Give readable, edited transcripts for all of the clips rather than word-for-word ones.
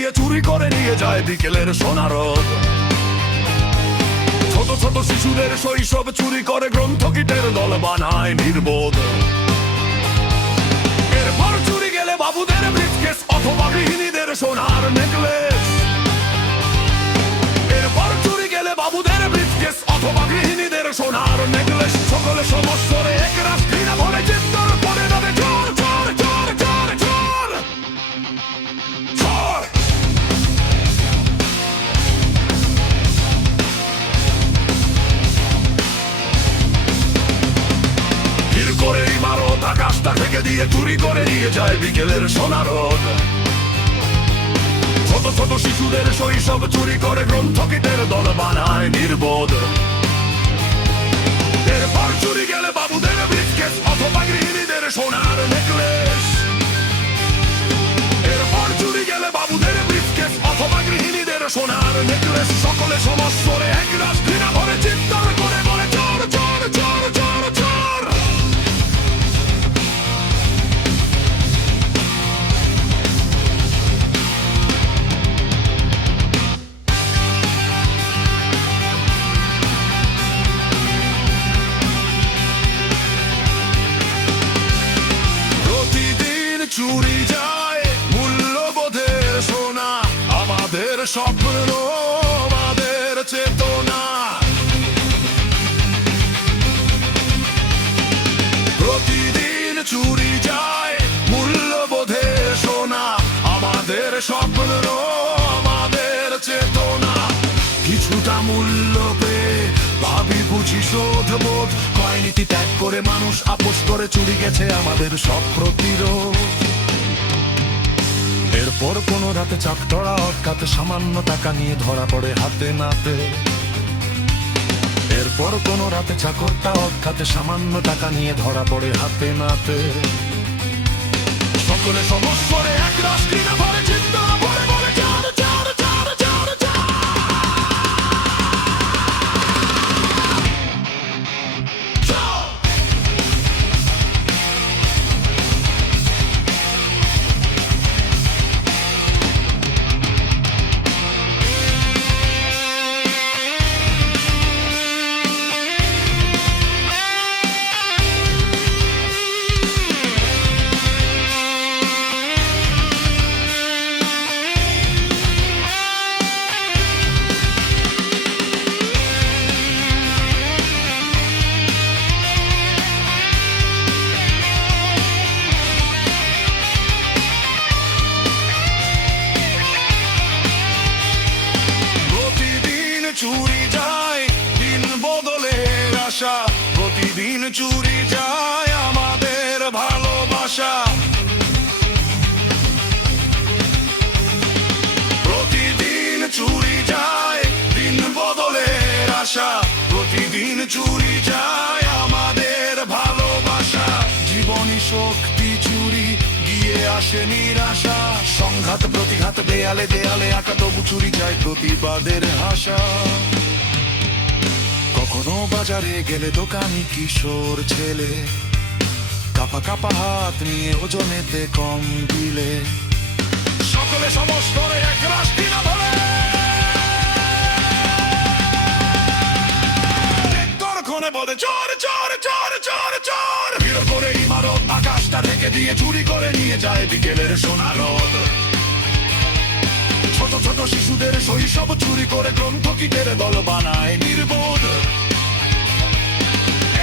দিয়ে চুরি করে নিয়ে যায় বিকেলের সোনা রোদ। ছোট ছোট শিশুদের শৈশব চুরি করে গ্রন্থ কীটের দল বানায় নির্বোধ। এরপর চুরি গেলে বাবুদের ব্রিফকেস অথবা গৃহিণীদের সোনার নেকলেস। এরপর চুরি গেলে বাবুদের ব্রিফকেস অথবা গৃহিণীদের সোনার নেকলেস। সকলে সমস্যরে এক রাত ঘৃণা ভরে চিত্তর পরে যাবে চোর চোর চোর চোর চোর চোর। ভিড় করে ইমারত আকাশটা থেকে দিয়ে চুরি করে নিয়ে যায় বিকেলের সোনা রোদ। ছোট ছোট শিশুদের শৈশব চুরি করে গ্রন্থ কীটের দল বানায় নির্বোধ। এরপর চুরি গেলে বাবুদের ব্রিফকেস অথবা গৃহিণীদের সোনার নেকলেস। এরপর চুরি গেলে বাবুদের ব্রিফকেস অথবা গৃহিণীদের সোনার নেকলেস। সকলে সমস্যরে এক রাত ঘৃণা ভরে চিৎকার করে বলে চোর চোর চোর চোর চোর। চুরি যায় মূল্যবোধের সোনা, আমাদের স্বপ্ন আমাদের চেতনা। প্রতিদিন চুরি যায় মূল্যবোধের সোনা, আমাদের স্বপ্ন আমাদের চেতনা। কিছুটা মূল্য পেয়ে ভাবি বুঝি শোধবোধ, কয়নীতি ত্যাগ করে মানুষ আপোষ করে চুরি গেছে আমাদের সব প্রতিরোধ। এরপর কোনো রাতে চাকতরা অটকাতে সামান্য টাকা নিয়ে ধরা পড়ে হাতে নাতে। এরপর কোনো রাতে চাকরটা অটকাতে সামান্য টাকা নিয়ে ধরা পড়ে হাতে নাতে। সকলে সমস্যরে এক রাত ঘৃণা ভরে চিন্তা ভরে বলে চোর চোর চোর চোর চোর। চুরি যায় দিন বদলের আশা, প্রতিদিন চুরি যায় আমাদের ভালোবাসা। প্রতিদিন চুরি যায় দিন বদলের আশা, প্রতিদিন চুরি যায় আমাদের ভালোবাসা। জীবনী শক্তি চুরি গিয়ে আসে নিরাশা, সংঘাত প্রতিঘাত দেয়ালে দেয়ালে আঁকা তবু চুরি যায় প্রতিবাদের ভাষা। কখনো বাজারে গেলে দোকানি কিশোর ছেলে, কাপা কাপা হাত নিয়ে ওজনেতে কম দিলে। সকলে সমস্তরে এক রাষ্ট্রী না বলে তরক্ষণে বলে চোর চোর চোর চোর চোর। ভিড় করে ইমারত আকাশটা থেকে দিয়ে চুরি করে নিয়ে যায় বিকেলের সোনা রোদ। ছোট ছোট শিশুদের শৈশব চুরি করে গ্রন্থ কীটের দল বানায় নির্বোধ।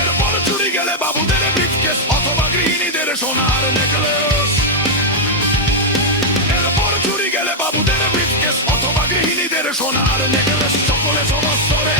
এরপর চুরি গেলে বাবুদের ব্রিফকেস অথবা গৃহিণীদের সোনার নেকলেস। এরপর চুরি গেলে বাবুদের ব্রিফকেস অথবা গৃহিণীদের সোনার নেকলেস। সকলে সমস্যরে